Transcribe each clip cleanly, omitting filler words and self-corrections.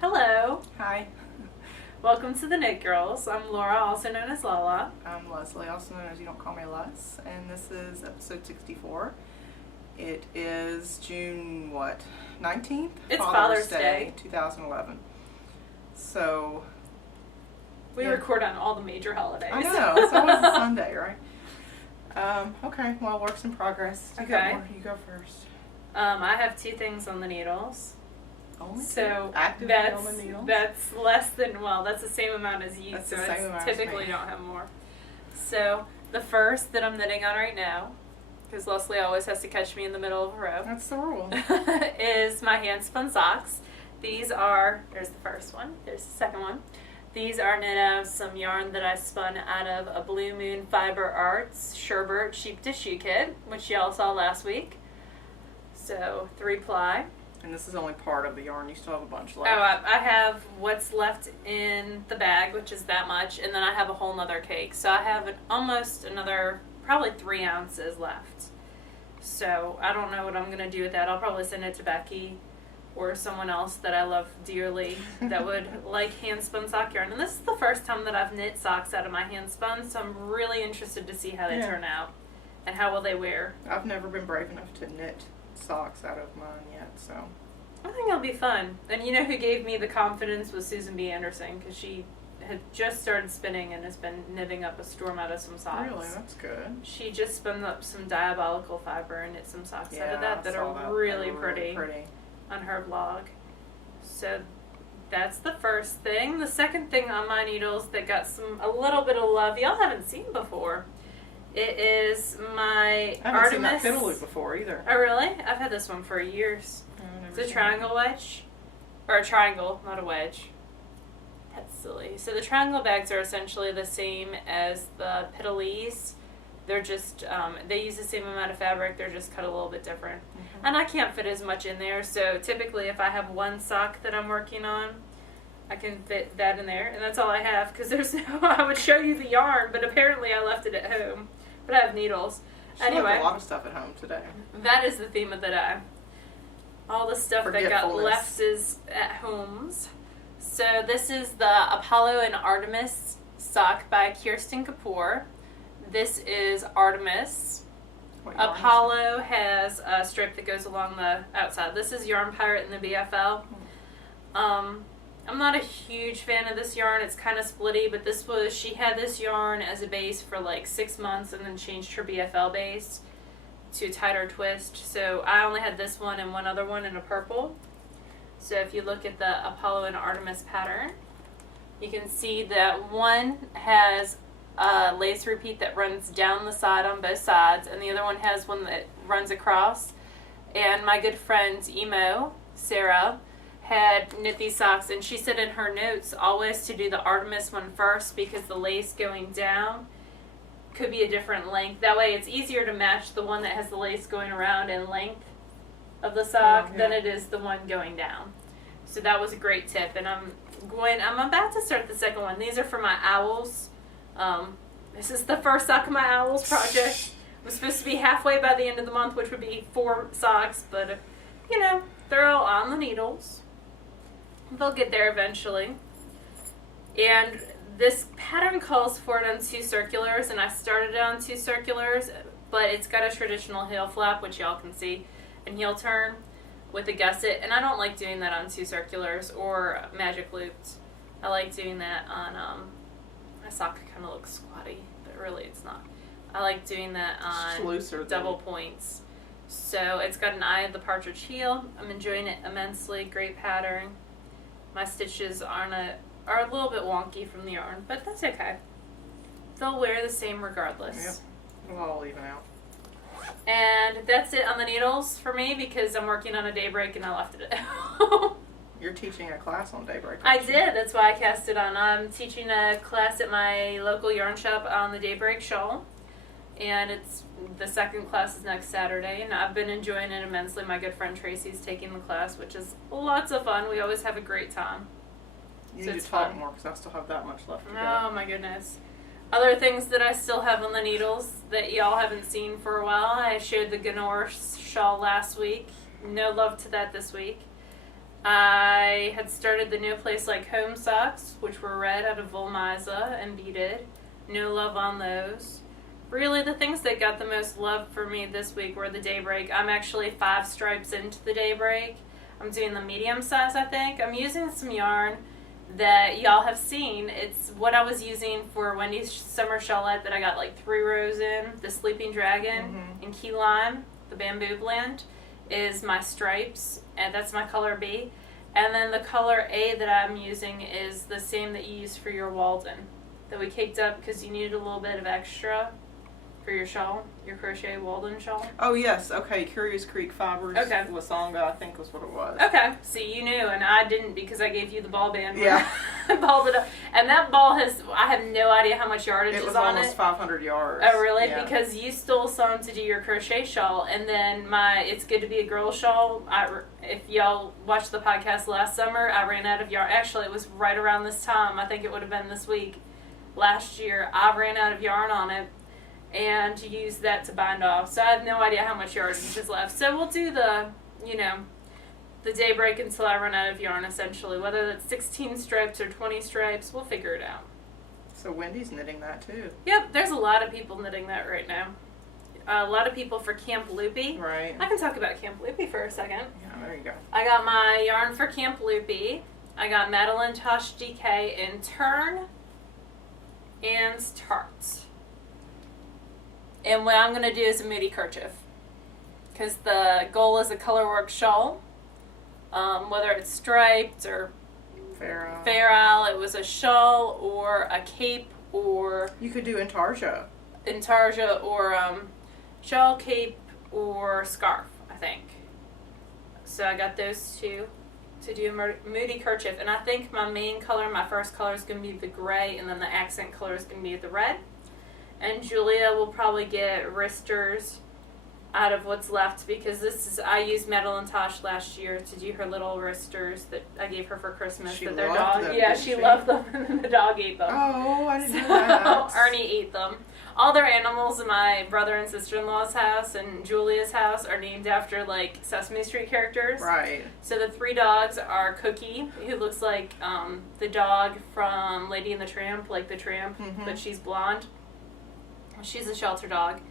Hello. Hi, Welcome to the Knit Girls. I'm Laura, also known as Lala. I'm Leslie, also known as You Don't Call Me Les, and this is episode 64. It is June, 19th? It's Father's Day. 2011. So, We record on all the major holidays. I know, it's always a Sunday, right? Okay, well, works in progress. You go first. I have two things on the needles. Only So actively on the needles? that's less than, well, that's the same amount as you, That's so the same amount as typically me. don't have more. So the first that I'm knitting on right now, because Leslie always has to catch me in the middle of a row, That's the rule. is my hand spun socks. These are, there's the first one, there's the second one. These are knit out of some yarn that I spun out of a Blue Moon Fiber Arts Sherbert Sheep Tissue Kit, which y'all saw last week. So 3-ply. And this is only part of the yarn. You still have a bunch Oh, left. I have what's left in the bag, which is that much, and then I have a whole nother cake. So I have almost another, probably 3 ounces left. So I don't know what I'm going to do with that. I'll probably send it to Becky or someone else that I love dearly that would like hand-spun sock yarn. And this is the first time that I've knit socks out of my hand-spun, so I'm really interested to see how they turn out and how will they wear. I've never been brave enough to knit socks out of mine yet, so. I think it'll be fun. And you know who gave me the confidence was Susan B. Anderson, because she had just started spinning and has been knitting up a storm out of some socks. Really? That's good. She just spun up some diabolical fiber and knit some socks out of I that saw are really They were pretty on her blog. So that's the first thing. The second thing on my needles that got a little bit of love y'all haven't seen before. It is my I haven't seen Artemis. that fiddle loop before either. Oh really? I've had this one for years. I've It's never a seen triangle wedge. Or a triangle, not a wedge. That's silly. So the triangle bags are essentially the same as the pitilles. They're just, they use the same amount of fabric, they're just cut a little bit different. Mm-hmm. And I can't fit as much in there, so typically if I have one sock that I'm working on, I can fit that in there, and that's all I have, because there's no, I would show you the yarn, but apparently I left it at home. But I have needles. She left Anyway, a lot of stuff at home today. that is the theme of the day. All the stuff that got Forgetfulness. left is at homes. So this is the Apollo and Artemis sock by Kirsten Kapoor. This is Artemis. What yarn is Apollo has a strip that goes along the outside. This is Yarn Pirate in the BFL. I'm not a huge fan of this yarn. It's kind of splitty, but she had this yarn as a base for like 6 months and then changed her BFL base to a tighter twist. So I only had this one and one other one in a purple. So if you look at the Apollo and Artemis pattern, you can see that one has a lace repeat that runs down the side on both sides, and the other one has one that runs across. And my good friend Emo, Sarah, had knit these socks, and she said in her notes always to do the Artemis one first because the lace going down could be a different length. That way it's easier to match the one that has the lace going around in length of the sock than it is the one going down. So that was a great tip, and I'm about to start the second one. These are for my owls. This is the first sock of my owls project. I'm supposed to be halfway by the end of the month, which would be 4 socks, but you know, they're all on the needles. They'll get there eventually. And this pattern calls for it on 2 circulars, and I started it on 2 circulars, but it's got a traditional heel flap, which y'all can see, and heel turn with a gusset, and I don't like doing that on 2 circulars or magic looped. I like doing that on, my sock kind of looks squatty, but really it's not. I like doing that on double points. So it's got an eye of the partridge heel. I'm enjoying it immensely. Great pattern. My stitches are a little bit wonky from the yarn, but that's okay. They'll wear the same regardless. Yep. It'll all even out. And that's it on the needles for me because I'm working on a daybreak and I left it at home. You're teaching a class on Daybreak. I did. That's why I cast it on. I'm teaching a class at my local yarn shop on the Daybreak shawl. And the second class is next Saturday, and I've been enjoying it immensely. My good friend Tracy's taking the class, which is lots of fun. We always have a great time. You So need it's to talk fun. more because I still have that much left to go. Oh my goodness. Other things that I still have on the needles that y'all haven't seen for a while. I showed the Ganor shawl last week. No love to that this week. I had started the No Place Like Home socks, which were red out of Volmiza and beaded. No love on those. Really, the things that got the most love for me this week were the Daybreak. I'm actually 5 stripes into the Daybreak. I'm doing the medium size, I think. I'm using some yarn that y'all have seen. It's what I was using for Wendy's summer shawlette that I got like 3 rows in. The Sleeping Dragon and Key Lime, the bamboo blend, is my stripes, and that's my color B. And then the color A that I'm using is the same that you use for your Walden, that we caked up because you needed a little bit of extra for your shawl, your crochet Walden shawl. Oh, yes. Okay. Curious Creek Fibers. Okay. Lasonga, I think was what it was. Okay. See, you knew, and I didn't because I gave you the ball band. Yeah. I balled it up. And that ball I have no idea how much yardage It was is on almost it. 500 yards. Oh, really? Yeah. Because you stole some to do your crochet shawl, and then my It's Good to Be a Girl shawl, if y'all watched the podcast last summer, I ran out of yarn. Actually, it was right around this time. I think it would have been this week. Last year, I ran out of yarn on it and used that to bind off. So I have no idea how much yardage is left. So we'll do the Daybreak until I run out of yarn, essentially. Whether that's 16 stripes or 20 stripes, we'll figure it out. So Wendy's knitting that too. Yep, there's a lot of people knitting that right now. A lot of people for Camp Loopy. Right. I can talk about Camp Loopy for a second. Yeah, there you go. I got my yarn for Camp Loopy. I got Madeline Tosh DK in Turn and Tart. And what I'm going to do is a Moody Kerchief. Because the goal is a colorwork shawl. Whether it's striped or Fair Isle, it was a shawl or a cape or You could do Intarsia. or shawl, cape, or scarf, I think. So I got those 2 to do a Moody Kerchief. And I think my main color, my first color, is going to be the gray, and then the accent color is going to be the red. And Julia will probably get wristers out of what's left because I used Madeline Tosh last year to do her little wristers that I gave her for Christmas. She that their loved dog, them, yeah, didn't she she? loved them, and then the dog ate them. Oh, I didn't know So that. Ernie ate them. All their animals in my brother and sister-in-law's house and Julia's house are named after like Sesame Street characters. Right. So the 3 dogs are Cookie, who looks like the dog from Lady and the Tramp, like the Tramp, but she's blonde. She's a shelter dog.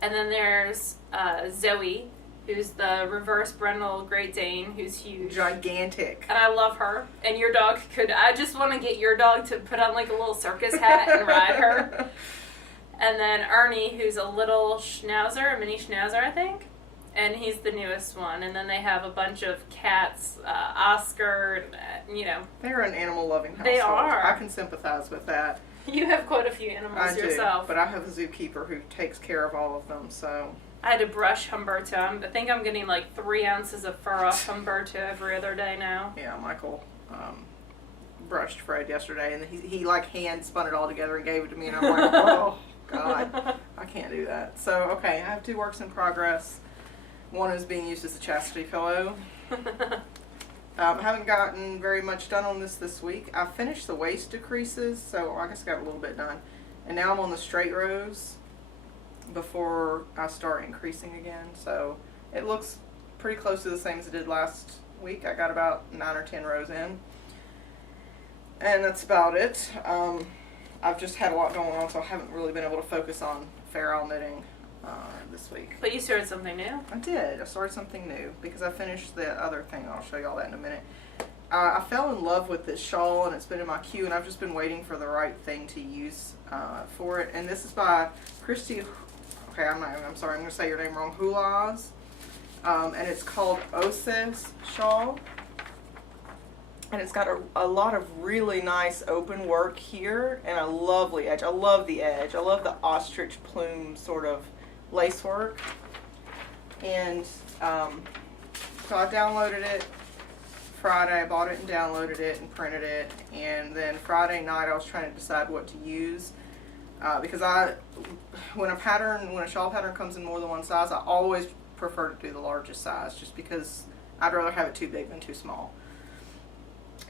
And then there's Zoe, who's the reverse brindle Great Dane, who's huge. Gigantic. And I love her. And your dog I just want to get your dog to put on like a little circus hat and ride her. And then Ernie, who's a little schnauzer, a mini schnauzer, I think. And he's the newest one. And then they have a bunch of cats, Oscar, They're an animal-loving household. They are. I can sympathize with that. You have quite a few animals I do, yourself. but I have a zookeeper who takes care of all of them, so... I had to brush Humberto. I think I'm getting like 3 ounces of fur off Humberto every other day now. Yeah, Michael brushed Fred yesterday, and he like hand spun it all together and gave it to me, and I'm like, oh, God, I can't do that. So, okay, I have 2 works in progress. One is being used as a chastity pillow. I haven't gotten very much done on this week. I finished the waist decreases, so I guess I got a little bit done. And now I'm on the straight rows before I start increasing again. So it looks pretty close to the same as it did last week. I got about 9 or 10 rows in. And that's about it. I've just had a lot going on, so I haven't really been able to focus on Fair Isle knitting this week. But you started something new. I did. I started something new because I finished the other thing. I'll show you all that in a minute. I fell in love with this shawl, and it's been in my queue, and I've just been waiting for the right thing to use for it. And this is by Christy. Okay, I'm sorry. I'm going to say your name wrong. Hulaz. And it's called Osis shawl. And it's got a lot of really nice open work here and a lovely edge. I love the edge. I love the ostrich plume sort of lace work. And so I downloaded it Friday. I bought it and downloaded it and printed it. And then Friday night I was trying to decide what to use. Because when a shawl pattern comes in more than one size, I always prefer to do the largest size just because I'd rather have it too big than too small.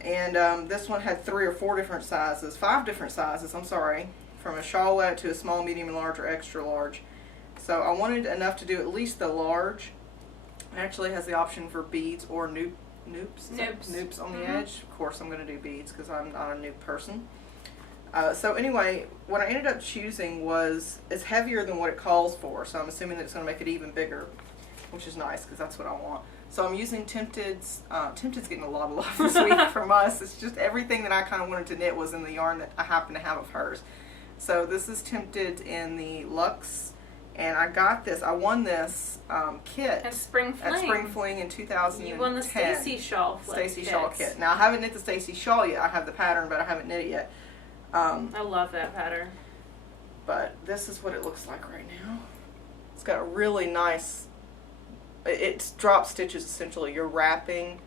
And this one had 3 or 4 different sizes, 5 different sizes, I'm sorry, from a shawlette to a small, medium, and large, or extra large. So I wanted enough to do at least the large. It actually has the option for beads or Noops on the edge. Of course, I'm going to do beads because I'm not a noob person. So anyway, what I ended up choosing it's heavier than what it calls for, so I'm assuming that it's going to make it even bigger, which is nice because that's what I want. So I'm using Tempted's. Tempted's getting a lot of love this week from us. It's just everything that I kind of wanted to knit was in the yarn that I happen to have of hers. So this is Tempted in the Luxe, and I got this. I won this kit at Spring Fling in 2010. You won the Stacy Shawl kit. Now I haven't knit the Stacy Shawl yet. I have the pattern, but I haven't knit it yet. I love that pattern. But this is what it looks like right now. It's got a really nice, it's drop stitches essentially. You're wrapping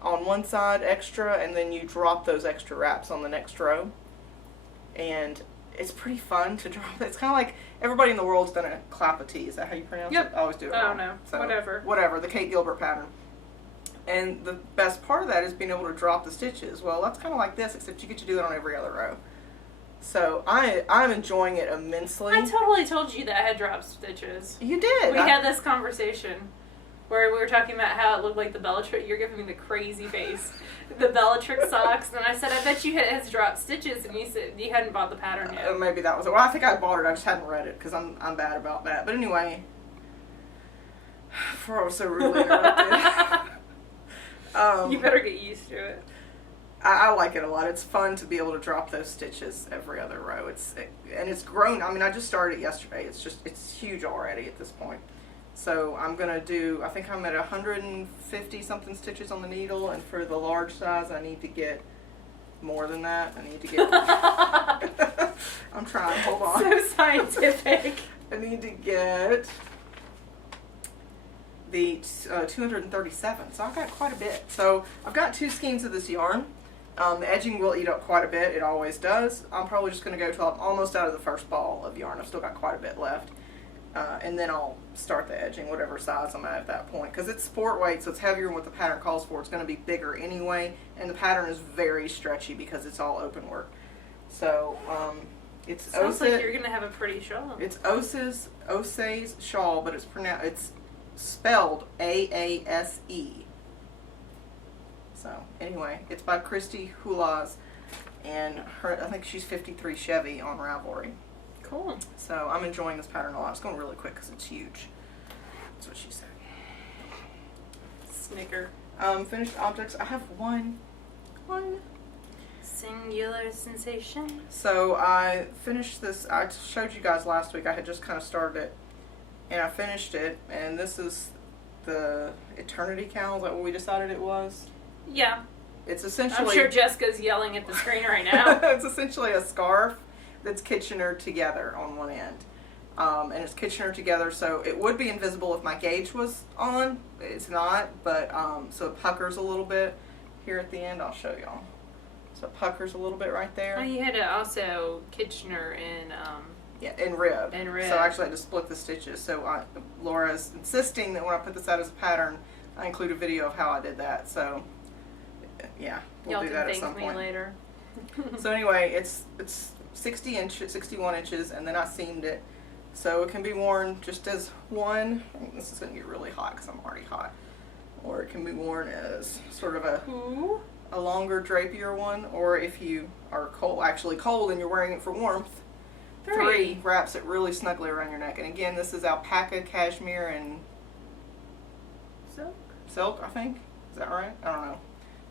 on one side extra and then you drop those extra wraps on the next row. And it's pretty fun to drop. It's kind of like everybody in the world's done a clap-a-tee. Is that how you pronounce it? I always do it wrong. Oh no, So, whatever, the Kate Gilbert pattern. And the best part of that is being able to drop the stitches. Well, that's kind of like this, except you get to do it on every other row. So I'm enjoying it immensely. I totally told you that I had drop stitches. You did. We had this conversation where we were talking about how it looked like the Bellatrix. You're giving me the crazy face. The Bellatrix socks. And I said, I bet you it has drop stitches. And you said you hadn't bought the pattern yet. Maybe that was it. Well, I think I bought it. I just hadn't read it because I'm bad about that. But anyway, before I was so rudely interrupted. You better get used to it. I like it a lot. It's fun to be able to drop those stitches every other row. And it's grown. I mean, I just started it yesterday. It's huge already at this point. So I'm gonna do. I think I'm at 150 something stitches on the needle, and for the large size, I need to get more than that. I need to get. I'm trying. Hold on. So scientific. I need to get the 237. So I've got quite a bit. So I've got 2 skeins of this yarn. The edging will eat up quite a bit. It always does. I'm probably just going to go till I'm almost out of the first ball of yarn. I've still got quite a bit left. And then I'll start the edging, whatever size I'm at that point. Because it's sport weight, so it's heavier than what the pattern calls for. It's going to be bigger anyway. And the pattern is very stretchy because it's all open work. So it's Sounds like you're going to have a pretty shawl. It's Ose's shawl, but it's spelled A-A-S-E. So anyway, it's by Christy Hulas, and I think she's 53 Chevy on Ravelry. Cool. So I'm enjoying this pattern a lot. It's going really quick because it's huge. That's what she said. Snicker. Finished objects. I have one. Singular sensation. So I finished this. I showed you guys last week. I had just kind of started it, and I finished it. And this is the Eternity Cowl. Is that what we decided it was? Yeah. It's essentially. I'm sure Jessica's yelling at the screen right now. It's essentially a scarf that's Kitchener together on one end. And it's Kitchener together, so it would be invisible if my gauge was on. It's not, but so it puckers a little bit here at the end. I'll show y'all. So it puckers a little bit right there. Oh, you had to also Kitchener in yeah, in rib. In rib. So I actually had to split the stitches. So Laura's insisting that when I put this out as a pattern, I include a video of how I did that. So yeah, we'll do that at some point. Y'all can thank me later. So anyway, it's 61 inches, and then I seamed it. So it can be worn just as one. This is going to get really hot because I'm already hot. Or it can be worn as sort of a longer drapier one. Or if you are actually cold and you're wearing it for warmth, 3 wraps it really snugly around your neck. And again, this is alpaca, cashmere, and silk, I think. Is that right? I don't know.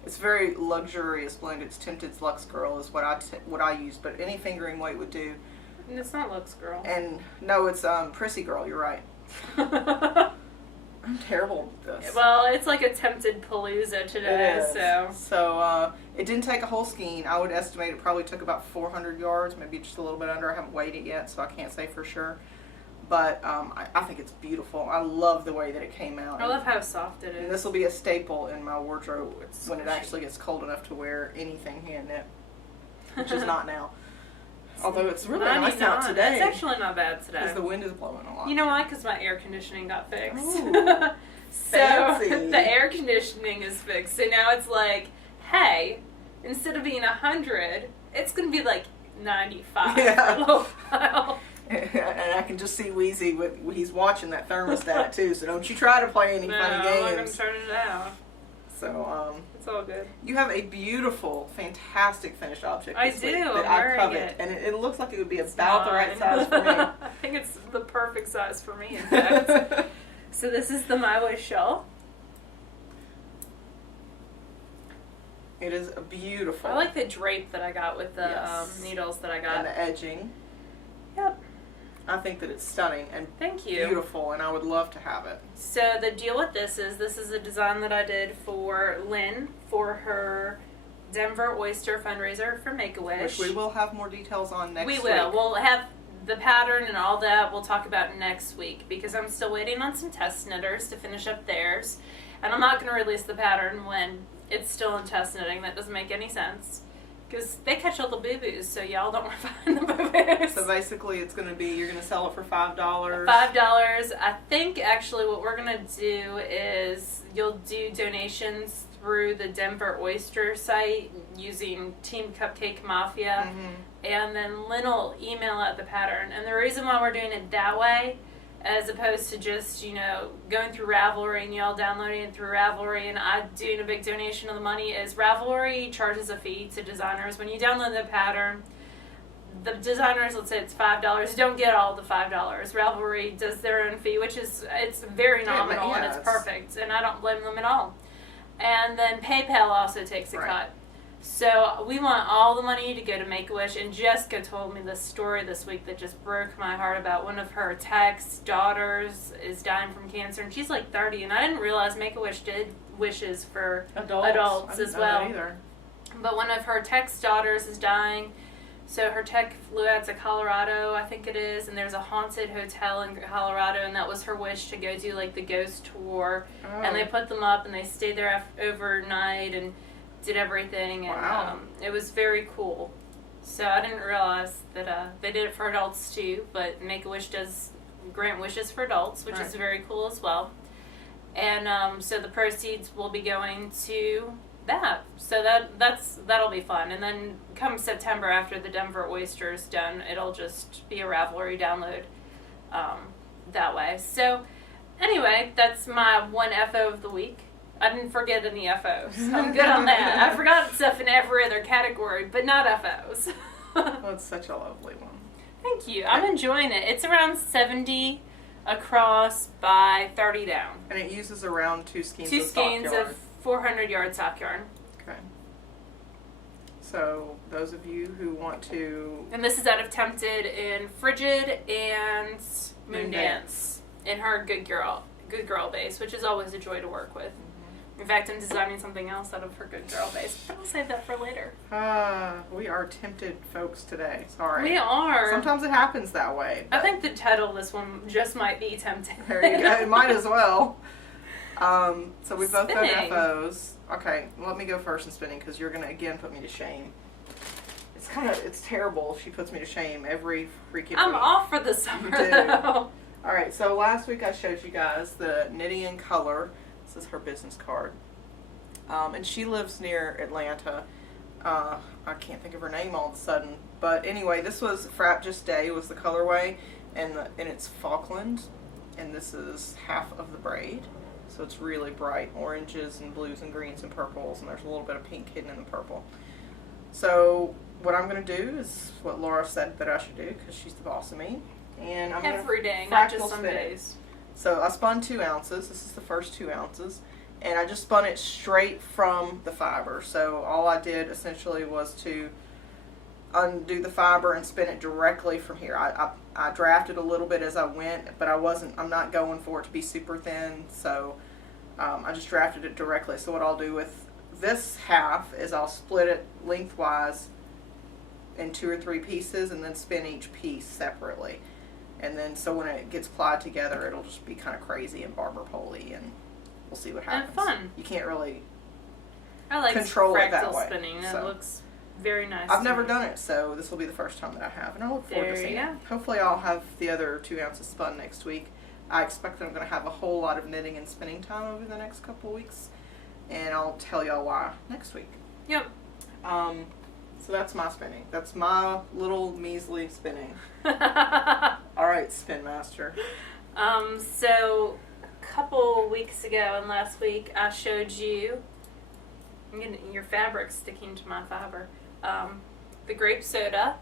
It's very luxurious blend. It's Tempted's Luxe Girl is what I use, but any fingering weight would do. And it's not Luxe Girl. And no, it's Prissy Girl. You're right. I'm terrible at this. Well, it's like a Tempted Palooza today, so it didn't take a whole skein. I would estimate it probably took about 400 yards, maybe just a little bit under. I haven't weighed it yet, so I can't say for sure. But I think it's beautiful. I love the way that it came out. I love how soft it is. And this will be a staple in my wardrobe when it actually gets cold enough to wear anything hand knit, which is not now. Although it's really nice out today. It's actually not bad today. Because the wind is blowing a lot. You know why? Because my air conditioning got fixed. Ooh, so fancy. The air conditioning is fixed. So now it's like, hey, instead of being 100, it's going to be like 95 for a little while. And I can just see Wheezy, he's watching that thermostat too, so don't you try to play any funny games. I'm turning it out. So, it's all good. you have a beautiful, fantastic finished object I this do. week I'm that I wearing covet. it. And it looks like it would be about the right size for me. I think it's the perfect size for me, in fact. So this is the My Wish shawl. It is beautiful. I like the drape that I got with the Yes. needles that I got. And the edging. Yep. I think that it's stunning and Thank you. beautiful, and I would love to have it. So the deal with this is a design that I did for Lynn for her Denver Oyster fundraiser for Make-A-Wish. Which we will have more details on next week. We will. We'll have the pattern and all that we'll talk about next week because I'm still waiting on some test knitters to finish up theirs. And I'm not going to release the pattern when it's still in test knitting. That doesn't make any sense. Because they catch all the boo-boos, so y'all don't want to find the boo-boos. So basically it's going to be, you're going to sell it for $5. $5. I think actually what we're going to do is you'll do donations through the Denver Oyster site using Team Cupcake Mafia. Mm-hmm. And then Lynn will email out the pattern. And the reason why we're doing it that way, as opposed to just, going through Ravelry and y'all downloading it through Ravelry and I doing a big donation of the money, is Ravelry charges a fee to designers. When you download the pattern, the designers, let's say it's $5, don't get all the $5. Ravelry does their own fee, which is, it's very nominal and it's perfect. And I don't blame them at all. And then PayPal also takes a cut. So we want all the money to go to Make-A-Wish, and Jessica told me this story this week that just broke my heart about one of her tech's daughters is dying from cancer, and she's like 30, and I didn't realize Make-A-Wish did wishes for adults as well. Either. But one of her tech's daughters is dying, so her tech flew out to Colorado, I think it is, and there's a haunted hotel in Colorado, and that was her wish to go do like the ghost tour, and they put them up, and they stayed there overnight, and did everything, and it was very cool. So I didn't realize that they did it for adults too, but Make-A-Wish does grant wishes for adults, which is very cool as well. And so the proceeds will be going to that. So that'll be fun. And then come September, after the Denver Oyster is done, it'll just be a Ravelry download that way. So anyway, that's my one FO of the week. I didn't forget any FOs. I'm good on that. I forgot stuff in every other category, but not FOs. Well, it's such a lovely one. Thank you. I'm enjoying it. It's around 70 across by 30 down. And it uses around 2 skeins Two of sock skeins yarn. of 400 yard sock yarn. Okay. So those of you who want to... And this is out of Tempted in Frigid and Moon Dance in her Good Girl base, which is always a joy to work with. In fact, I'm designing something else out of her Good Girl base, but I'll save that for later. We are tempted folks today. Sorry. We are. Sometimes it happens that way. I think the title of this one just might be Tempted. There you go. It might as well. So we both Spinning. have FOs. Okay, let me go first in spinning because you're going to again put me to shame. It's terrible. She puts me to shame every freaking I'm week. off for the summer, You do. though. Alright, so last week I showed you guys the Knitting in Color. This is her business card. And she lives near Atlanta. I can't think of her name all of a sudden. But anyway, this was Frap Just Day was the colorway. And it's Falkland. And this is half of the braid. So it's really bright oranges and blues and greens and purples. And there's a little bit of pink hidden in the purple. So what I'm going to do is what Laura said that I should do because she's the boss of me. And I'm Every gonna day, not just fractal some spin it. days. So I spun 2 ounces. This is the first 2 ounces. And I just spun it straight from the fiber. So all I did essentially was to undo the fiber and spin it directly from here. I drafted a little bit as I went, but I'm not going for it to be super thin. So I just drafted it directly. So what I'll do with this half is I'll split it lengthwise in 2 or 3 pieces and then spin each piece separately. And then, so when it gets plied together, it'll just be kind of crazy and barber pole-y, and we'll see what happens. And fun. You can't really I like control it that fractal way. spinning. It So. looks very nice. I've to never me. done it, so this will be the first time that I have, and I look forward to There seeing you it. go. Hopefully I'll have the other 2 ounces spun next week. I expect that I'm going to have a whole lot of knitting and spinning time over the next couple weeks, and I'll tell y'all why next week. Yep. So that's my spinning. That's my little measly spinning. Alright, Spin Master. So a couple weeks ago and last week, I showed you I'm getting your fabric sticking to my fiber. The Grape Soda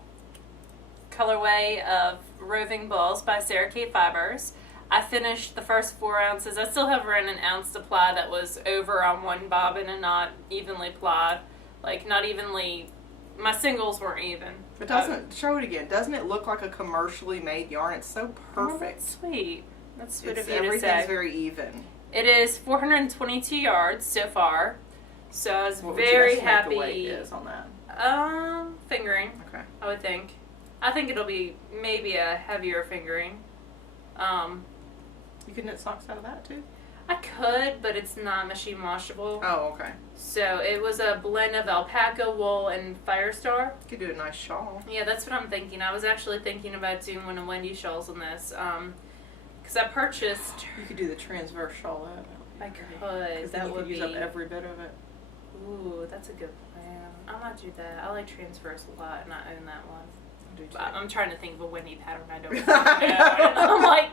colorway of Roving Balls by Sarah Kate Fibers. I finished the first 4 ounces. I still have around an ounce to ply that was over on one bobbin and not evenly plied. Like, not evenly, my singles weren't even. It doesn't, show it again. Doesn't it look like a commercially made yarn? It's so perfect. Oh, that's sweet. That's sweet of you to say. Everything's very even. It is 422 yards so far. So I was What would very you estimate happy. the weight is on that? Fingering. Okay. I would think. I think it'll be maybe a heavier fingering. You could knit socks out of that too? I could, but it's not machine washable. Oh, okay. So it was a blend of alpaca, wool, and Firestar. You could do a nice shawl. Yeah, that's what I'm thinking. I was actually thinking about doing one of Wendy's shawls on this. Because I purchased... You could do the transverse shawl out. I could. That would use be... up every bit of it. Ooh, that's a good plan. I might do that. I like transverse a lot, and I own that one. I do too. I'm trying to think of a Wendy pattern I don't know. I'm like...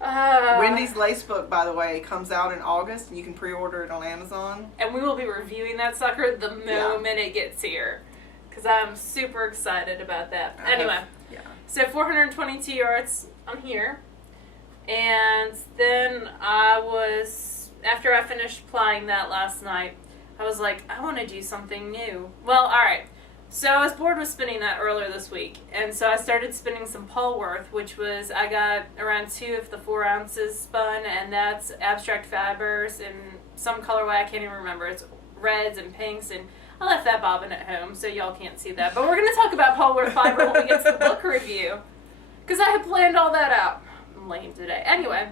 Wendy's lace book, by the way, comes out in August, and you can pre-order it on Amazon. And we will be reviewing that sucker the moment it gets here. Because I'm super excited about that. Anyway, so 422 yards, I'm here. And then after I finished plying that last night, I was like, I want to do something new. Well, alright. So I was bored with spinning that earlier this week, and so I started spinning some Polworth, which was, I got around 2 of the 4 ounces spun, and that's abstract fibers in some colorway, I can't even remember. It's reds and pinks, and I left that bobbin at home, so y'all can't see that. But we're going to talk about Polworth fiber when we get to the book review, because I had planned all that out. I'm lame today. Anyway,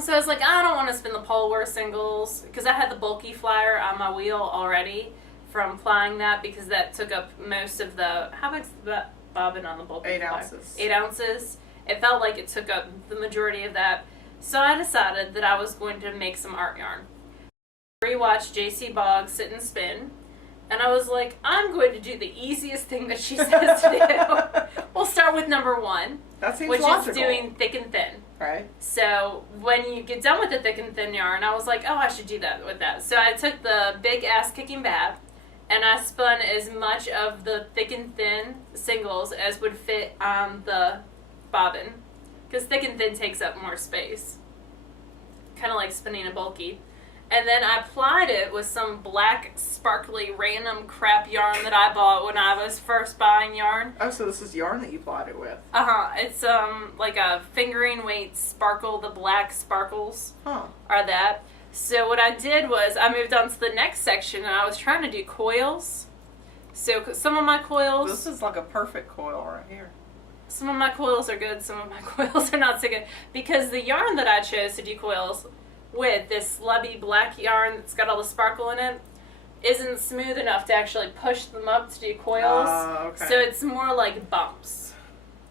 so I was like, I don't want to spin the Polworth singles, because I had the bulky flyer on my wheel already from plying that, because that took up most of the, how much the bobbin on the bulky 8 flyer? ounces. 8 ounces. It felt like it took up the majority of that. So I decided that I was going to make some art yarn. Rewatched JC Boggs Sit and Spin, and I was like, I'm going to do the easiest thing that she says to do. We'll start with number 1. That seems which logical. is doing thick and thin. Right. So when you get done with the thick and thin yarn, I was like, oh, I should do that with that. So I took the big ass kicking bath, and I spun as much of the thick and thin singles as would fit on the bobbin. Because thick and thin takes up more space. Kind of like spinning a bulky. And then I plied it with some black, sparkly, random crap yarn that I bought when I was first buying yarn. Oh, so this is yarn that you plied it with? Uh-huh. It's like a fingering weight sparkle. The black sparkles are that. So what I did was I moved on to the next section, and I was trying to do coils. So some of my coils... This is like a perfect coil right here. Some of my coils are good, some of my coils are not so good. Because the yarn that I chose to do coils with, this slubby black yarn that's got all the sparkle in it, isn't smooth enough to actually push them up to do coils. Okay. So it's more like bumps.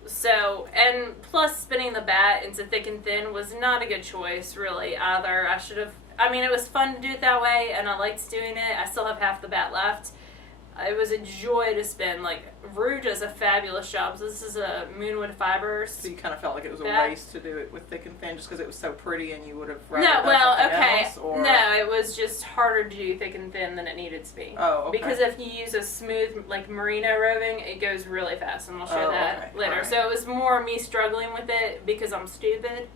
So, and plus spinning the bat into thick and thin was not a good choice, really, either. I mean, it was fun to do it that way, and I liked doing it. I still have half the bat left. It was a joy to spin. Like, Rue does a fabulous job. So this is a Moonwood Fibers. So you kind of felt like it was a bat. waste to do it with thick and thin just because it was so pretty and you would have No, rather done well, something okay. else? Or... No, it was just harder to do thick and thin than it needed to be. Oh, okay. Because if you use a smooth, like, merino roving, it goes really fast, and I'll show that later. Right. So it was more me struggling with it because I'm stupid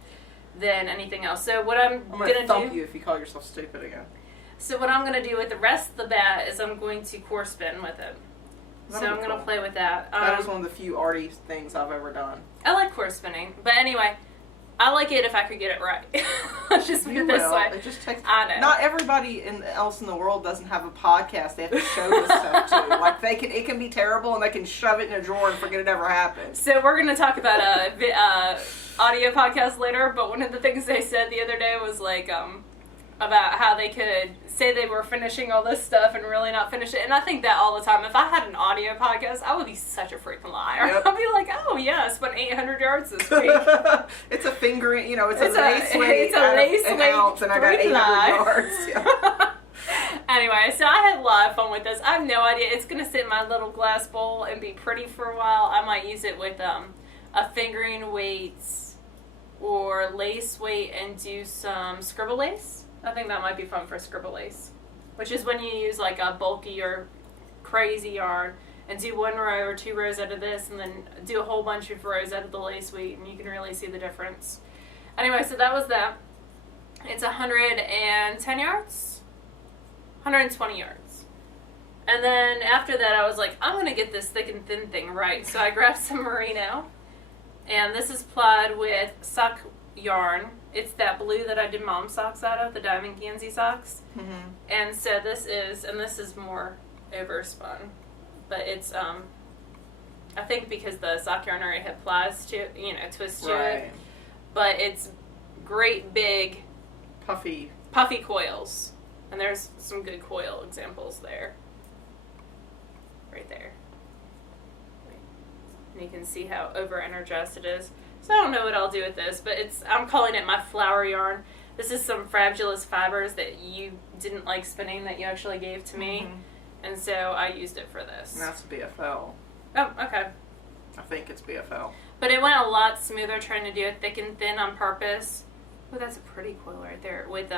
than anything else. So what I'm going to thump do... you if you call yourself stupid again. So what I'm going to do with the rest of the bat is I'm going to core spin with it. So I'm going to play with that. That is one of the few arty things I've ever done. I like core spinning. But anyway, I like it if I could get it right. Let's just put it this way. It just takes... I know. Not everybody else in the world doesn't have a podcast. They have to show this stuff to. Like, it can be terrible and they can shove it in a drawer and forget it ever happened. So we're going to talk about a audio podcast later, but one of the things they said the other day was like... about how they could say they were finishing all this stuff and really not finish it. And I think that all the time. If I had an audio podcast, I would be such a freaking liar. Yep. I'd be like, oh yeah, I spent 800 yards this week. It's a fingering, it's a lace weight. It's a lace an weight ounce, and I got 800 yards. Yeah. Anyway, so I had a lot of fun with this. I have no idea. It's going to sit in my little glass bowl and be pretty for a while. I might use it with a fingering weight or lace weight and do some scribble lace. I think that might be fun for scribble lace. which is when you use like a bulky or crazy yarn and do 1 row or 2 rows out of this and then do a whole bunch of rows out of the lace wheat, and you can really see the difference. Anyway, so that was that. It's 110 yards? 120 yards. And then after that I was like, I'm going to get this thick and thin thing right. So I grabbed some merino, and this is plied with sock yarn. It's that blue that I did mom socks out of, the Diamond Gansey socks. Mm-hmm. And so this is more overspun. But it's, I think because the sock yarn already had plies to, twist to it. But it's great big puffy coils. And there's some good coil examples there. Right there. And you can see how over-energized it is. So I don't know what I'll do with this, but I'm calling it my flower yarn. This is some Frabulous fibers that you didn't like spinning that you actually gave to me. Mm-hmm. And so I used it for this. And that's BFL. Oh, okay. I think it's BFL. But it went a lot smoother trying to do it thick and thin on purpose. Oh, that's a pretty coil right there. With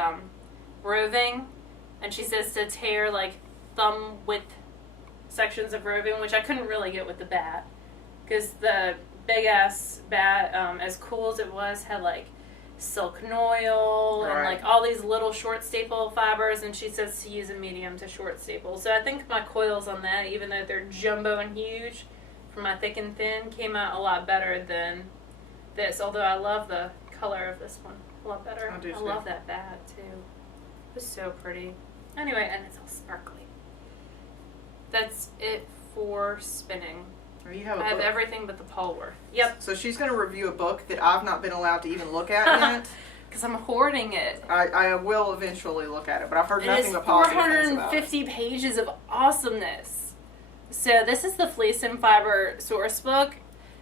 roving. And she says to tear like thumb width sections of roving, which I couldn't really get with the bat. Because the big ass bat, as cool as it was, had like silk noil and like all these little short staple fibers, and she says to use a medium to short staple. So I think my coils on that, even though they're jumbo and huge, for my thick and thin, came out a lot better than this. Although I love the color of this one a lot better. I love that bat too. It was so pretty. Anyway, and it's all sparkly. That's it for spinning. I have everything but the Polworth. Yep. So she's going to review a book that I've not been allowed to even look at yet. Because I'm hoarding it. I will eventually look at it, but I've heard nothing but positive things about it. 450 pages of awesomeness. So this is the Fleece Fiber Sourcebook,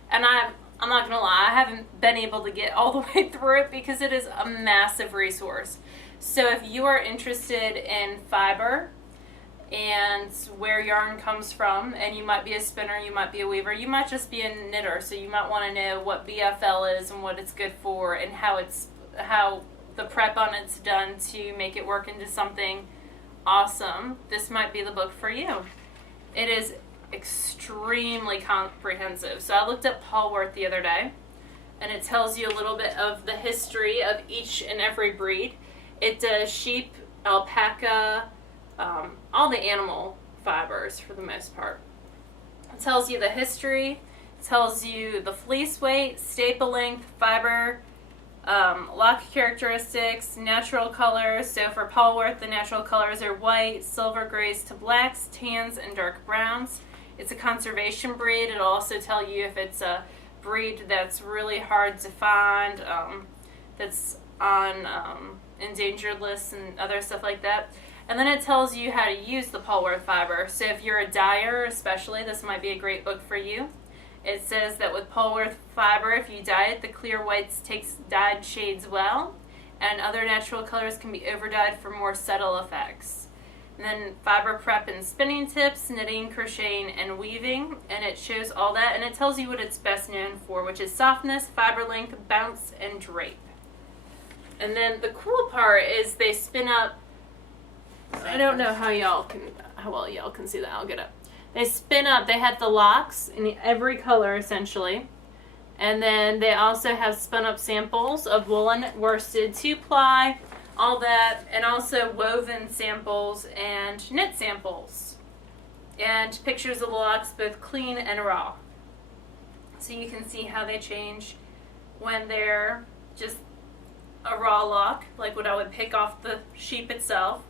and I'm not going to lie, I haven't been able to get all the way through it because it is a massive resource. So if you are interested in fiber and where yarn comes from, and you might be a spinner, you might be a weaver, you might just be a knitter, so you might want to know what BFL is and what it's good for and how the prep on it's done to make it work into something awesome. This might be the book for you. It is extremely comprehensive. So I looked up Polworth the other day, and it tells you a little bit of the history of each and every breed. It does sheep, alpaca, all the animal fibers for the most part. It tells you the history, it tells you the fleece weight, staple length, fiber, lock characteristics, natural colors. So for Polworth, the natural colors are white, silver grays to blacks, tans, and dark browns. It's a conservation breed. It'll also tell you if it's a breed that's really hard to find, that's on endangered lists and other stuff like that. And then it tells you how to use the Polworth fiber. So if you're a dyer especially, this might be a great book for you. It says that with Polworth fiber, if you dye it, the clear whites takes dyed shades well, and other natural colors can be overdyed for more subtle effects. And then fiber prep and spinning tips, knitting, crocheting, and weaving, and it shows all that, and it tells you what it's best known for, which is softness, fiber length, bounce, and drape. And then the cool part is they spin up. I don't know how well y'all can see that. I'll get up. They spin up. They have the locks in every color essentially, and then they also have spun up samples of woolen, worsted, 2-ply, all that, and also woven samples and knit samples, and pictures of the locks both clean and raw. So you can see how they change when they're just a raw lock, like what I would pick off the sheep itself.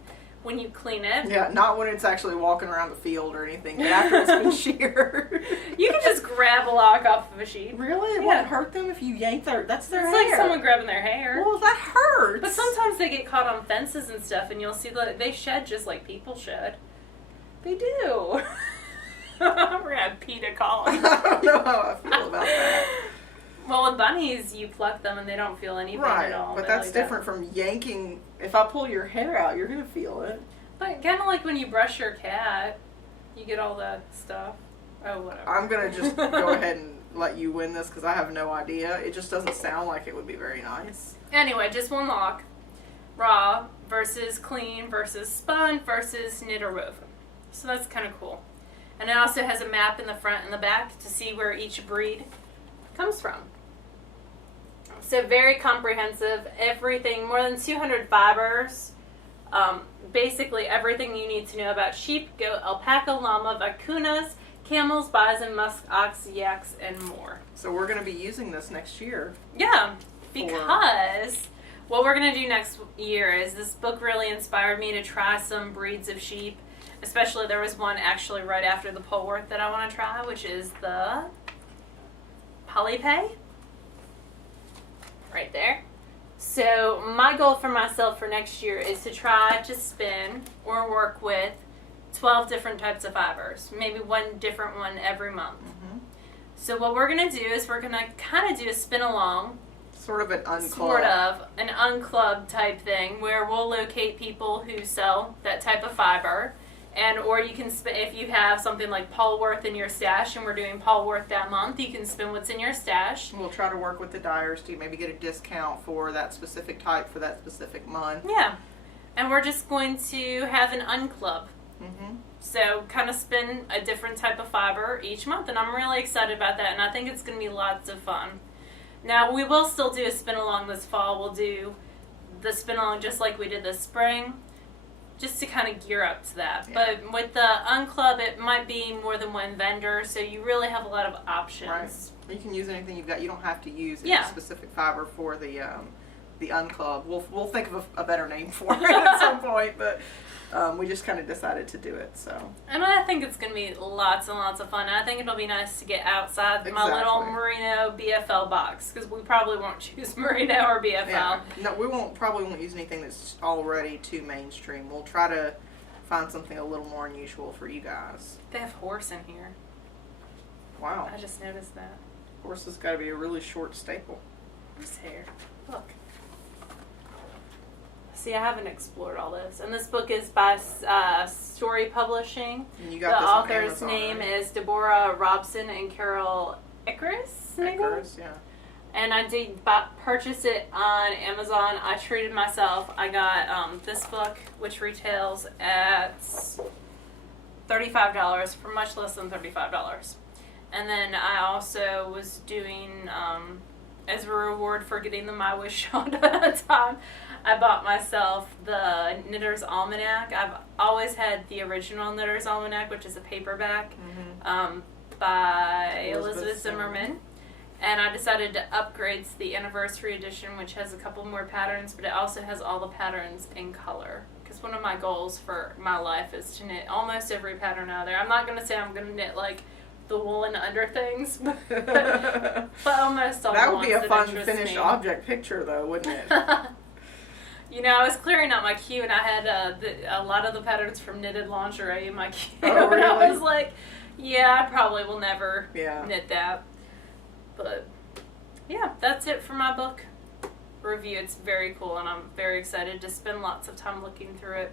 When you clean it. Yeah, not when it's actually walking around the field or anything, but after it's been sheared. You can just grab a lock off of a sheep. Really? It won't hurt them if you yank that's their hair. It's like someone grabbing their hair. Well, that hurts. But sometimes they get caught on fences and stuff, and you'll see that they shed just like people shed. They do. We're going to have PETA calling. I don't know how I feel about that. Well, with bunnies, you pluck them and they don't feel anything at all. But that's different from yanking. If I pull your hair out, you're going to feel it. But kind of like when you brush your cat, you get all that stuff. Oh, whatever. I'm going to just go ahead and let you win this because I have no idea. It just doesn't sound like it would be very nice. Anyway, just one lock. raw versus clean versus spun versus knit or woven. So that's kind of cool. And it also has a map in the front and the back to see where each breed comes from. So very comprehensive, everything, more than 200 fibers, basically everything you need to know about sheep, goat, alpaca, llama, vacunas, camels, bison, musk, ox, yaks, and more. So we're going to be using this next year. Yeah, because what we're going to do next year is this book really inspired me to try some breeds of sheep. Especially there was one actually right after the Polworth that I want to try, which is the Polypay. Right there. So my goal for myself for next year is to try to spin or work with 12 different types of fibers. Maybe one different one every month. Mm-hmm. So what we're going to do is we're going to kind of do a spin along. Sort of an unclub. Sort of an unclub type thing where we'll locate people who sell that type of fiber. And or you can spin, if you have something like Polworth in your stash and we're doing Polworth that month, you can spin what's in your stash. We'll try to work with the dyers to maybe get a discount for that specific type for that specific month. Yeah. And we're just going to have an unclub. Mm-hmm. So kind of spin a different type of fiber each month. And I'm really excited about that. And I think it's going to be lots of fun. Now, we will still do a spin along this fall. We'll do the spin along just like we did this spring, just to kind of gear up to that. Yeah. But with the unclub, it might be more than one vendor, so you really have a lot of options. Right. You can use anything you've got. You don't have to use any specific fiber for the unclub. We'll think of a better name for it at some point, but we just kind of decided to do it. So. And I think it's going to be lots and lots of fun. I think it'll be nice to get outside my little Merino BFL box, because we probably won't choose Merino or BFL. Yeah. No, we probably won't use anything that's already too mainstream. We'll try to find something a little more unusual for you guys. They have horse in here. Wow. I just noticed that. Horse has got to be a really short staple. Horse hair. Look. See, I haven't explored all this. And this book is by Story Publishing. And you got the this on author's Amazon, name right? is Deborah Robson and Carol Icarus, maybe? Icarus, yeah. And I did purchase it on Amazon. I treated myself. I got this book, which retails at $35 for much less than $35. And then I also was doing, as a reward for getting the My Wish shot at a time, I bought myself the Knitter's Almanac. I've always had the original Knitter's Almanac, which is a paperback, by Elizabeth Zimmerman. And I decided to upgrade to the Anniversary Edition, which has a couple more patterns, but it also has all the patterns in color. Because one of my goals for my life is to knit almost every pattern out there. I'm not going to say I'm going to knit, like, the woolen under things, but almost all that the would be ones a that fun interest finished me. object picture, though, wouldn't it? You know, I was clearing out my queue, and I had a lot of the patterns from Knitted Lingerie in my queue. Oh, really? And I was like, yeah, I probably will never knit that. But, yeah, that's it for my book review. It's very cool, and I'm very excited to spend lots of time looking through it.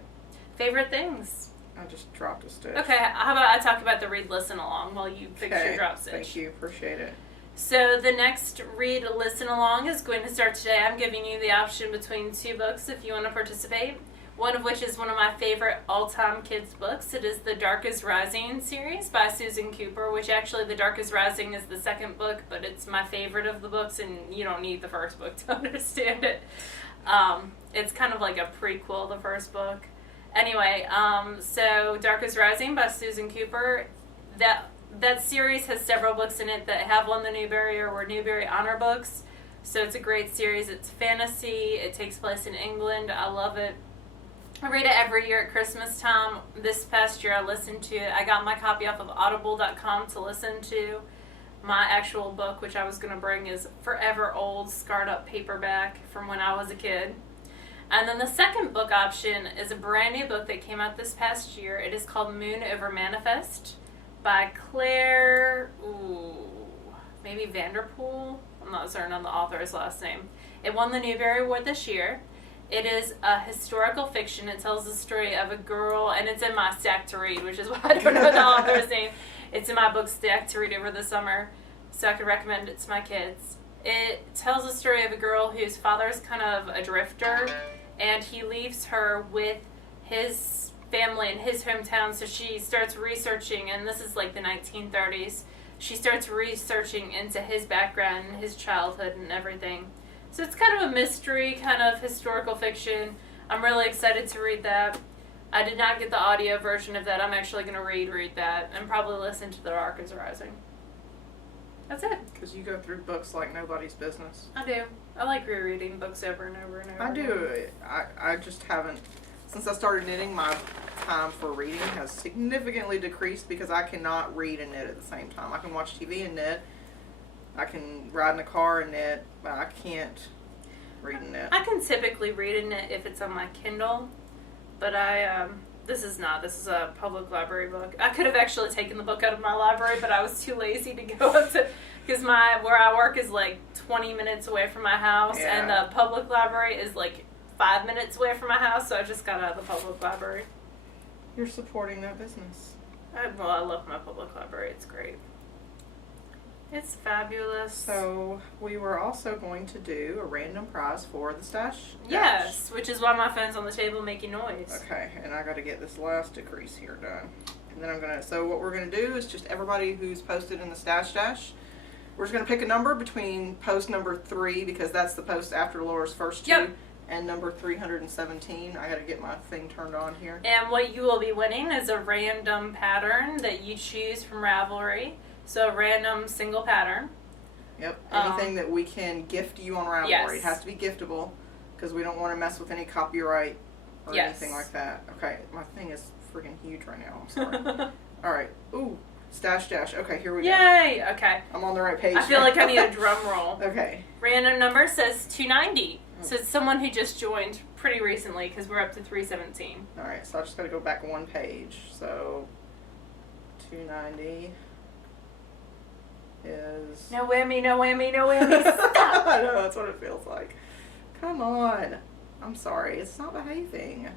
Favorite things? I just dropped a stitch. Okay, how about I talk about the read listen along while you fix your drop stitch? Thank you, appreciate it. So the next read listen along is going to start today. I'm giving you the option between two books if you want to participate. One of which is one of my favorite all-time kids books. It is the Dark is Rising series by Susan Cooper, which actually the Dark is Rising is the second book, but it's my favorite of the books, and you don't need the first book to understand it. It's kind of like a prequel, the first book. Anyway, so Dark is Rising by Susan Cooper. That series has several books in it that have won the Newbery or were Newbery Honor Books. So it's a great series. It's fantasy. It takes place in England. I love it. I read it every year at Christmas time. This past year I listened to it. I got my copy off of audible.com to listen to. My actual book, which I was going to bring, is Forever Old, scarred up paperback from when I was a kid. And then the second book option is a brand new book that came out this past year. It is called Moon Over Manifest by Claire, maybe Vanderpool? I'm not certain on the author's last name. It won the Newbery Award this year. It is a historical fiction. It tells the story of a girl, and it's in my stack to read, which is why I don't know the author's name. It's in my book stack to read over the summer, so I could recommend it to my kids. It tells the story of a girl whose father's kind of a drifter, and he leaves her with his family in his hometown. So she starts researching, and this is like the 1930s. She starts researching into his background and his childhood and everything. So it's kind of a mystery, kind of historical fiction. I'm really excited to read that. I did not get the audio version of that. I'm actually going to read that and probably listen to The Dark is Rising. That's it. Because you go through books like nobody's business. I do. I like rereading books over and over and over. I do. I just haven't, since I started knitting, my time for reading has significantly decreased because I cannot read and knit at the same time. I can watch TV and knit. I can ride in a car and knit, but I can't read and knit. I can typically read and knit if it's on my Kindle, but this is a public library book. I could have actually taken the book out of my library, but I was too lazy to go up to, because where I work is like 20 minutes away from my house, and the public library is like 5 minutes away from my house, so I just got out of the public library. You're supporting that business. I love my public library. It's great. It's fabulous. So we were also going to do a random prize for the stash. Yes, which is why my phone's on the table making noise. Okay, and I got to get this last decrease here done. And then so what we're going to do is just everybody who's posted in the stash dash, we're just going to pick a number between post number 3, because that's the post after Laura's first 2. Yep. And number 317. I got to get my thing turned on here. And what you will be winning is a random pattern that you choose from Ravelry. So a random single pattern. Yep. Anything that we can gift you on Ravelry. Yes. It has to be giftable, because we don't want to mess with any copyright or anything like that. Okay, my thing is freaking huge right now. I'm sorry. All right. Ooh, stash dash. Okay, here we go. Yay! Okay. I'm on the right page. I feel like I need a drum roll. Okay. Random number says 290. So it's someone who just joined pretty recently, because we're up to 317. All right, so I just got to go back one page. So 290 is... No whammy, no whammy, no whammy. Stop! I know, that's what it feels like. Come on. I'm sorry, it's not behaving.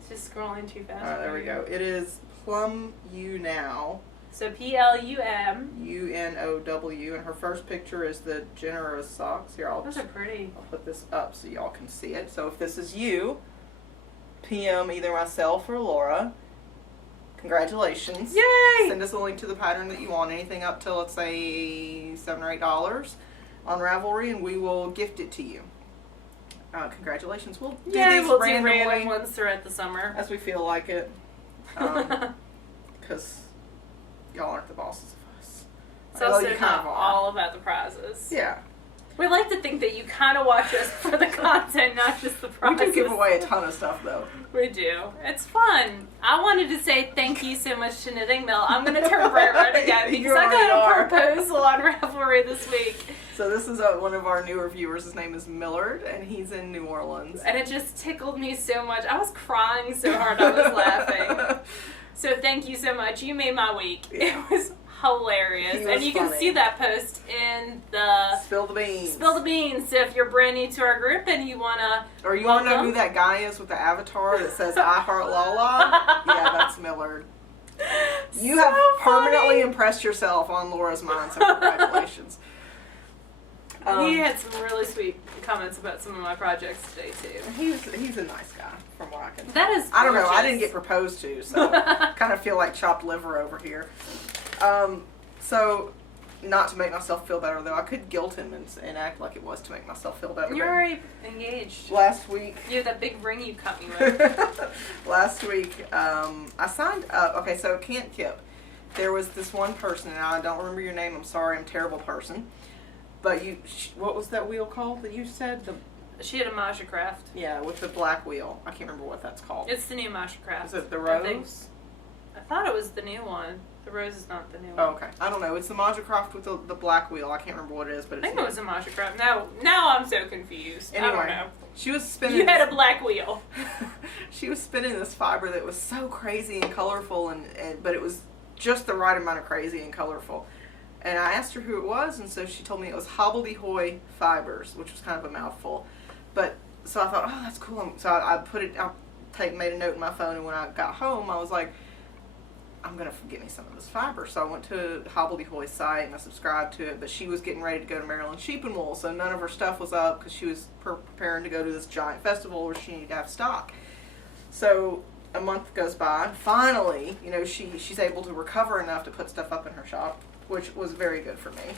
It's just scrolling too fast. All right, there we go. It is Plum You Now. So Plum. UNOW, and her first picture is the generous socks. Here, Those are pretty. I'll put this up so y'all can see it. So if this is you, PM either myself or Laura. Congratulations. Yay! Send us a link to the pattern that you want. Anything up till, let's say, $7 or $8 on Ravelry, and we will gift it to you. Congratulations. We'll do these we'll randomly do random ones throughout the summer. as we feel like it. Because y'all aren't the bosses of us. It's also not all about the prizes. Yeah. We like to think that you kind of watch us for the content, not just the We prizes. do give away a ton of stuff, though. We do. It's fun. I wanted to say thank you so much to Knitting Mill. I'm going to turn bright red again because I got a proposal on Ravelry this week. So this is one of our newer viewers. His name is Millard, and he's in New Orleans. And it just tickled me so much. I was crying so hard I was laughing. So thank you so much. You made my week. Yeah. It was hilarious. And you can see that post in the Spill the Beans. Spill the Beans. So if you're brand new to our group and you want to Or you want to know who that guy is with the avatar that says I Heart Lala? Yeah, that's Millard. You so have permanently funny. impressed yourself on Laura's mind, so congratulations. He had some really sweet comments about some of my projects today too. He's a nice guy, from what I can tell. That is gorgeous. I don't know. I didn't get proposed to, so kind of feel like chopped liver over here. So, not to make myself feel better, though, I could guilt him and act like it was to make myself feel better. You're already engaged. Last week. You have that big ring you cut me with. Last week, I signed up. Okay, so Can't Kip. There was this one person, and I don't remember your name. I'm sorry, I'm a terrible person. But what was that wheel called that you said? She had a Masha Craft. Yeah, with the black wheel. I can't remember what that's called. It's the new Masha Craft. Is it the I think. rose? I thought it was the new one. The rose is not the new one. Oh, okay. I don't know. It's the Masha Craft with the black wheel. I can't remember what it is, but I it's think it was a Masha Craft. Now I'm so confused. I Anyway, don't know. she was spinning. You had a black wheel. She was spinning this fiber that was so crazy and colorful, but it was just the right amount of crazy and colorful. And I asked her who it was, and so she told me it was Hobbledehoy Fibers, which was kind of a mouthful. But so I thought, oh, that's cool. So I put it. I made a note in my phone, and when I got home, I was like, I'm going to get me some of this fiber. So I went to Hobbledehoy's site and I subscribed to it, but she was getting ready to go to Maryland Sheep and Wool, so none of her stuff was up because she was preparing to go to this giant festival where she needed to have stock. So a month goes by, and finally, you know, she's able to recover enough to put stuff up in her shop, which was very good for me.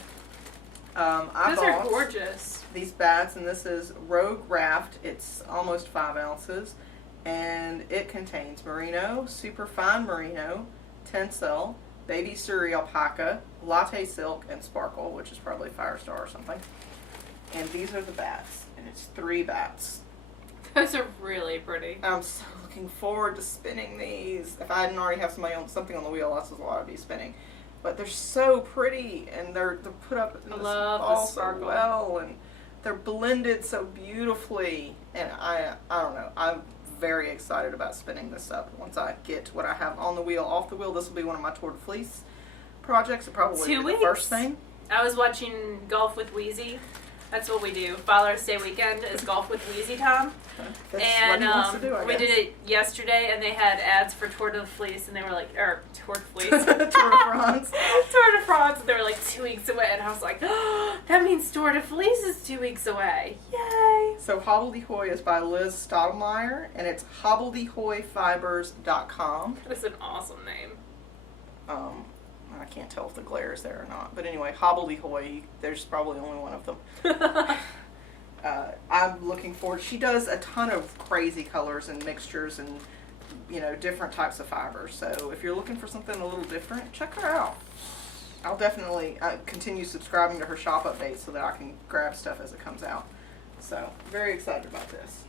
Those are gorgeous. These bats, and this is Rogue Raft. It's almost 5 ounces, and it contains merino, super fine merino, tencel, baby Surrey alpaca, latte silk, and sparkle, which is probably Firestar or something. And these are the bats, and it's 3 bats. Those are really pretty. I'm so looking forward to spinning these. If I didn't already have something on the wheel, that's what I'd be spinning. But they're so pretty, and they're put up in this ball so well, and they're blended so beautifully. And I don't know. I'm very excited about spinning this up. Once I get what I have on the wheel, off the wheel, this will be one of my Tour de Fleece projects. It probably be the first thing. I was watching Golf with Wheezy. That's what we do. Father's Day weekend is Golf with Wheezy time. That's and what he wants to do, I we guess. did it yesterday, and they had ads for Tour de Fleece, and they were like, Tour de Fleece. Tour de France. Tour de France, and they were like 2 weeks away, and I was like, oh, that means Tour de Fleece is 2 weeks away. Yay! So Hobbledehoy is by Liz Stottlemyre, and it's hobbledehoyfibers.com. That is an awesome name. I can't tell if the glare is there or not. But anyway, Hobbledehoy, there's probably only one of them. I'm looking forward. She does a ton of crazy colors and mixtures and, you know, different types of fibers. So if you're looking for something a little different, check her out. I'll definitely continue subscribing to her shop updates so that I can grab stuff as it comes out. So, very excited about this.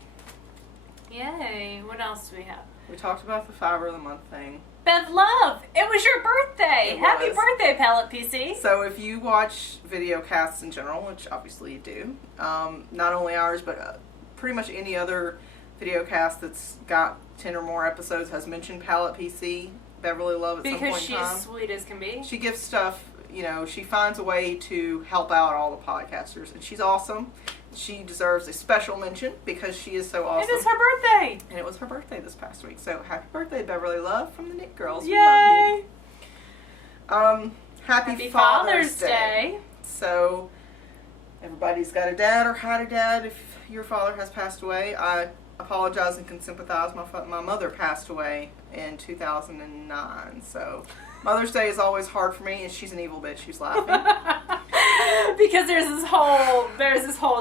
Yay. What else do we have? We talked about the Fiber of the Month thing. Bev Love, it was your birthday. It Happy was. birthday, Palette PC. So if you watch video casts in general, which obviously you do, not only ours, but pretty much any other video cast that's got 10 or more episodes has mentioned Palette PC, Beverly Love at some point in time. Because she's sweet as can be. She gives stuff, you know, she finds a way to help out all the podcasters, and she's awesome. She deserves a special mention because she is so awesome. It is her birthday. And it was her birthday this past week. So happy birthday, Beverly Love from the TheKnitGirlls. Yay! We love you. Happy Father's Day. So everybody's got a dad or had a dad. If your father has passed away, I apologize and can sympathize. My mother passed away in 2009. So Mother's Day is always hard for me, and she's an evil bitch who's laughing. Because there's this whole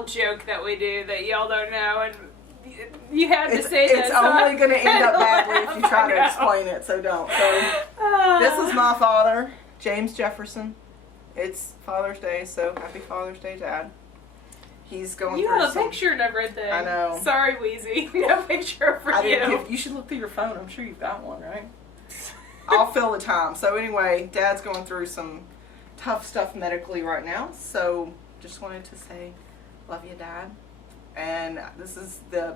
joke that we do that y'all don't know, and you had to say that. It's only going to end up badly if you try to explain it, so don't. So this is my father, James Jefferson. It's Father's Day, so happy Father's Day, Dad. He's going through You have a picture and everything. I know. Sorry, Wheezy. No picture for you. You should look through your phone. I'm sure you've got one, right? I'll fill the time. So anyway, Dad's going through some tough stuff medically right now, so just wanted to say love you, Dad. And this is the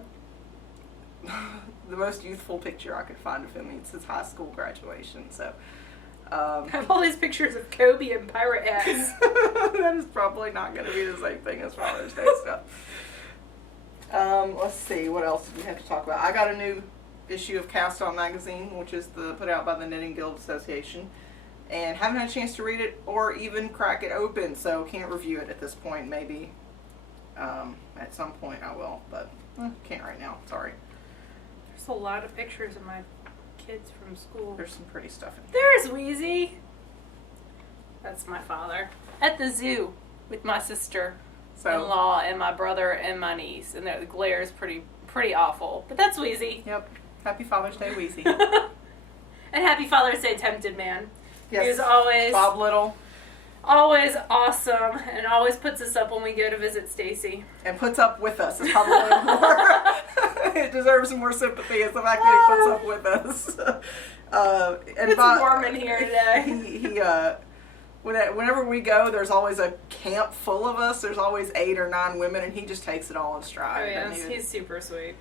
most youthful picture I could find of him. It's his high school graduation. So I have all these pictures of Kobe and Pirate X. that is probably not going to be the same thing as Father's Day stuff. Let's see, what else do we have to talk about? I got a new issue of Cast On magazine, which is put out by the Knitting Guild Association, and haven't had a chance to read it or even crack it open, so can't review it at this point. Maybe at some point I will, but can't right now. Sorry. There's a lot of pictures of my kids from school. There's some pretty stuff in here. There's Wheezy. That's my father. At the zoo with my sister-in-law and my brother and my niece, and the glare is pretty awful. But that's Wheezy. Yep. Happy Father's Day, Wheezy. And happy Father's Day, Tempted Man. Yes. He was always Bob Little. Always awesome, and always puts us up when we go to visit Stacy. And puts up with us. It's probably more. It deserves some more sympathy. Is the fact that he puts up with us. And it's warm in here today. Whenever we go, there's always a camp full of us. There's always 8 or 9 women, and he just takes it all in stride. Oh yes, he's super sweet.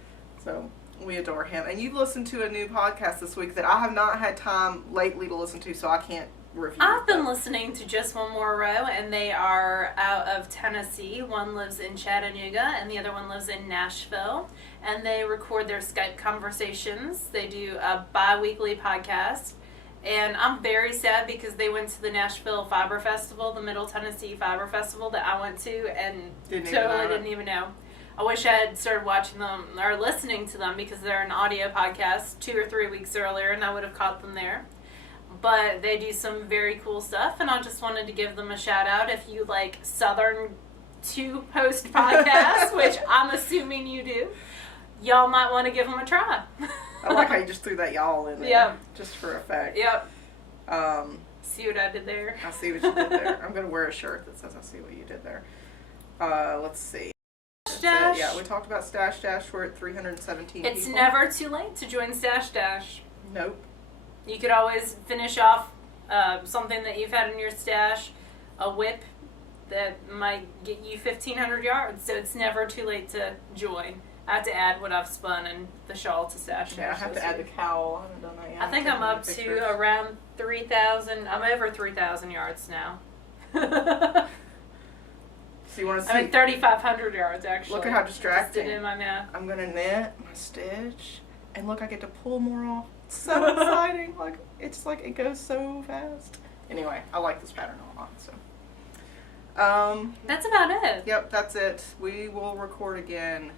So we adore him. And you've listened to a new podcast this week that I have not had time lately to listen to, so I can't review. I've been listening to Just One More Row, and they are out of Tennessee. One lives in Chattanooga, and the other one lives in Nashville. And they record their Skype conversations. They do a bi-weekly podcast. And I'm very sad because they went to the Nashville Fiber Festival, the Middle Tennessee Fiber Festival that I went to, and didn't even know. I wish I had started watching them or listening to them because they're an audio podcast 2 or 3 weeks earlier, and I would have caught them there. But they do some very cool stuff, and I just wanted to give them a shout out. If you like Southern two-host podcasts, which I'm assuming you do, y'all might want to give them a try. I like how you just threw that y'all in there. Yep. Just for effect. Yep. See what I did there? I see what you did there. I'm going to wear a shirt that says I see what you did there. Let's see. Stash. Yeah, we talked about Stash Dash. We're at 317 It's people. never too late to join Stash Dash. Nope. You could always finish off something that you've had in your stash, a whip that might get you 1,500 yards. So it's never too late to join. I have to add what I've spun and the shawl to Stash Dash. Yeah, I have to add the cowl. I haven't done that yet. I think I'm up to around 3,000. I'm over 3,000 yards now. So you want to see? I'm at 3,500 yards actually. Look at how distracting. Just did it in my math. I'm going to knit my stitch. And look, I get to pull more off. It's so exciting. Like, it's like it goes so fast. Anyway, I like this pattern a lot. So, that's about it. Yep, that's it. We will record again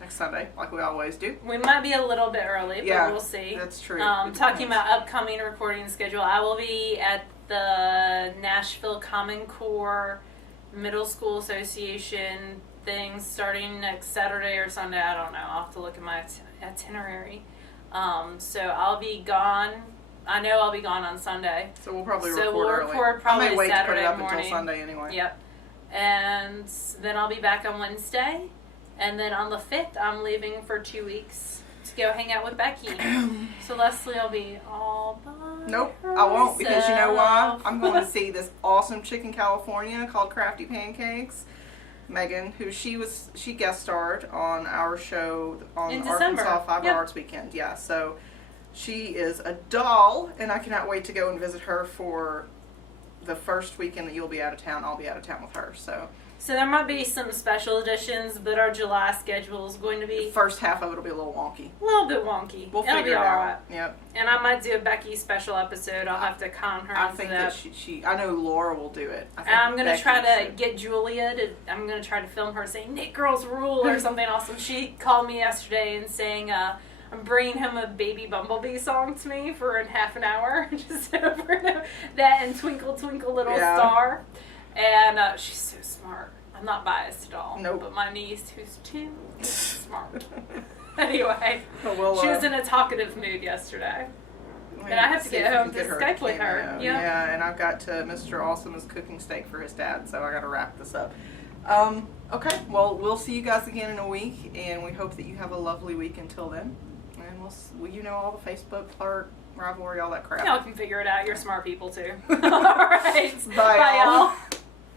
next Sunday, like we always do. We might be a little bit early, but Yeah, we'll see. that's true. Talking about upcoming recording schedule, I will be at the Nashville Common Core Middle School Association things starting next Saturday or Sunday. I don't know. I'll have to look at my itinerary. So I'll be gone. I know I'll be gone on Sunday. So we'll probably So record we'll early. record probably I may wait Saturday to put it up morning. until Sunday anyway. Yep. And then I'll be back on Wednesday. And then on the 5th, I'm leaving for 2 weeks to go hang out with Becky. So Leslie will be all by Nope, I won't, because you know why? herself. I'm going to see this awesome chick in California called Crafty Pancakes. Megan, who she guest starred on our show on In Arkansas December. Fiber Yep. Arts Weekend. Yeah, so she is a doll, and I cannot wait to go and visit her for the first weekend that you'll be out of town. I'll be out of town with her. So there might be some special editions, but our July schedule is going to the be first half of it will be a little wonky. a little bit wonky. We'll It'll figure be it out. alright. Yep. And I might do a Becky special episode. I'll have to con her I into think that. that she I know Laura will do it. I think And I'm going to Becky try to should. get Julia to, I'm going to try to film her saying, Knit Girls Rule, or something awesome. She called me yesterday and saying, I'm bringing him a Baby Bumblebee song to me for half an hour. Just over and over. That and Twinkle Twinkle Little Yeah. Star. And she's so smart. I'm not biased at all. Nope. But my niece, who's 2, is smart. Anyway, But we'll, she was in a talkative mood yesterday. And I have to see get if we home can to get her Skype a with her. cameo. Yeah. Yeah, and I've got Mr. Awesome is cooking steak for his dad, so I got to wrap this up. Okay, well, we'll see you guys again in a week, and we hope that you have a lovely week until then. And you know, all the Facebook, Clark, rivalry, all that crap. Y'all can figure it out. You're smart people too. All right. Bye, y'all.